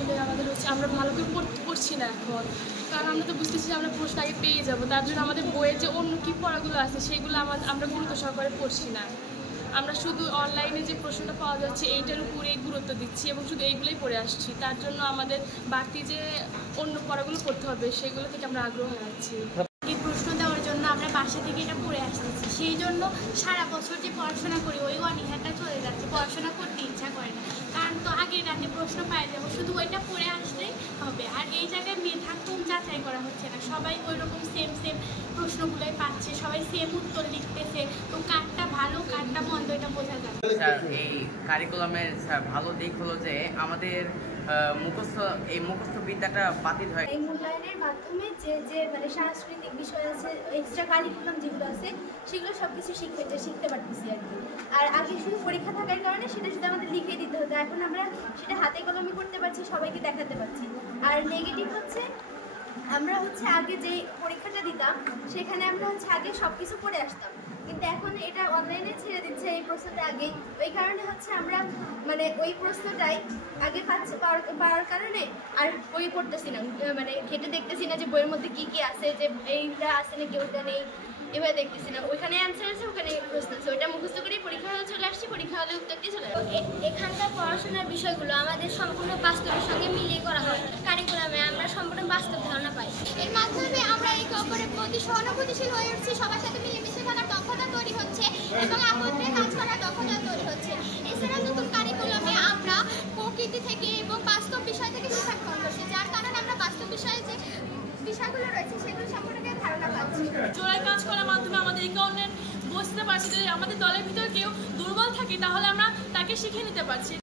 আসলে আমাদের আমরা ভালো করে পড়ছি না এখন, কারণ আমরা তো বুঝতেছি যে আমরা প্রশ্ন আগে পেয়ে যাবো। তার জন্য আমাদের বইয়ে যে অন্য কী পড়াগুলো আছে সেগুলো আমরা গুরুত্ব সহকারে পড়ছি না। আমরা শুধু অনলাইনে যে প্রশ্নটা পাওয়া যাচ্ছে এইটার উপরেই গুরুত্ব দিচ্ছি এবং শুধু এইগুলোই পড়ে আসছি। তার জন্য আমাদের বাড়তি যে অন্য পড়াগুলো পড়তে হবে সেগুলো থেকে আমরা আগ্রহ হারাচ্ছি। এই প্রশ্ন দেওয়ার জন্য আমরা বাসা থেকে এটা পড়ে আসতেছি, সেই জন্য সারা বছর যে পড়াশোনা করি ওই অনীহাটা চলে যাচ্ছে, পড়াশোনা করতে ইচ্ছা করে না। কারণ তো আগের রাতে প্রশ্ন পাই যাবো, শুধু ওইটা পড়ে আসলেই হবে। আর এই জায়গায় মেধা কম যাচাই করা হচ্ছে না, সবাই ওই রকম সেম প্রশ্নগুলোই পাচ্ছে, সবাই সেম উত্তর লিখতেছে। তো কারটা ভালো কারটা মন্দ এটা বোঝা যাচ্ছে। স্যার এই কারিকুলামের ভালো দিক হলো যে আমাদের মুখস্থ বিদ্যাটা বাতিল হয়। এই মূল্যায়নের মাধ্যমে যে মানে সাংস্কৃতিক বিষয় আছে, এক্সট্রা কারিকুলাম যেগুলো আছে সেগুলো সব কিছু শিখতে পারতেছি আর কি। আর আগে শুধু পরীক্ষা থাকার কারণে সেটা শুধু আমাদের লিখে দিতে হতো, এখন আমরা সেটা হাতে কলমে করতে পারছি, সবাইকে দেখাতে পারছি। আর নেগেটিভ হচ্ছে আমরা আগে যে পরীক্ষাটা দিতাম সেখানে আমরা আগে সব কিছু পড়ে আসতাম, কিন্তু এখন এটা অনলাইনে ছেড়ে দিচ্ছে এই প্রশ্নটা আগে। ওই কারণে আমরা মানে ওই প্রশ্নটাই আগে পাওয়ার কারণে আর বই পড়তেছি না, মানে ঘেটে দেখতেছি না যে বইয়ের মধ্যে কি কি আছে, যে এইটা আছে নাকি ওইটা নেই, এবার দেখতেছি না। ওইখানে অ্যান্সার আছে, ওখানে প্রশ্ন আছে, ওইটা মুখস্থ করে পরীক্ষা হলে চলে আসছি, পরীক্ষা হলে উত্তর দিয়ে চলে আসছি। এখানকার পড়াশোনার বিষয়গুলো আমাদের সম্পূর্ণ বাস্তবের সঙ্গে মিলিয়ে করা হয়। কারিকুলামে আমরা সম্পূর্ণ বাস্তব ধারণা পাই। এর মাধ্যমে আমরা একে অপরের প্রতি সহানুভূতিশীল হয়ে উঠছি, সবার সাথে মিলেমিশে থাকার দক্ষতা তৈরি হচ্ছে এবং একত্রে কাজ করার দক্ষতা তৈরি হচ্ছে। এছাড়া নতুন কারিকুলামে আমরা প্রকৃতি থেকে এবং বাস্তব বিষয় থেকে শিক্ষা গ্রহণ করছি, যার কারণে আমরা বাস্তব বিষয়ে যে বিষয়গুলো রয়েছে সেগুলো সম্পর্কে ধারণা পাচ্ছি। জোড়ায় কাজ করার মাধ্যমে আমাদের একে অন্যের বুঝতে পারছি যে আমাদের দলের ভিতরে কেউ দুর্বল থাকে তাহলে আমরা তাকে শিখিয়ে নিতে পারছি।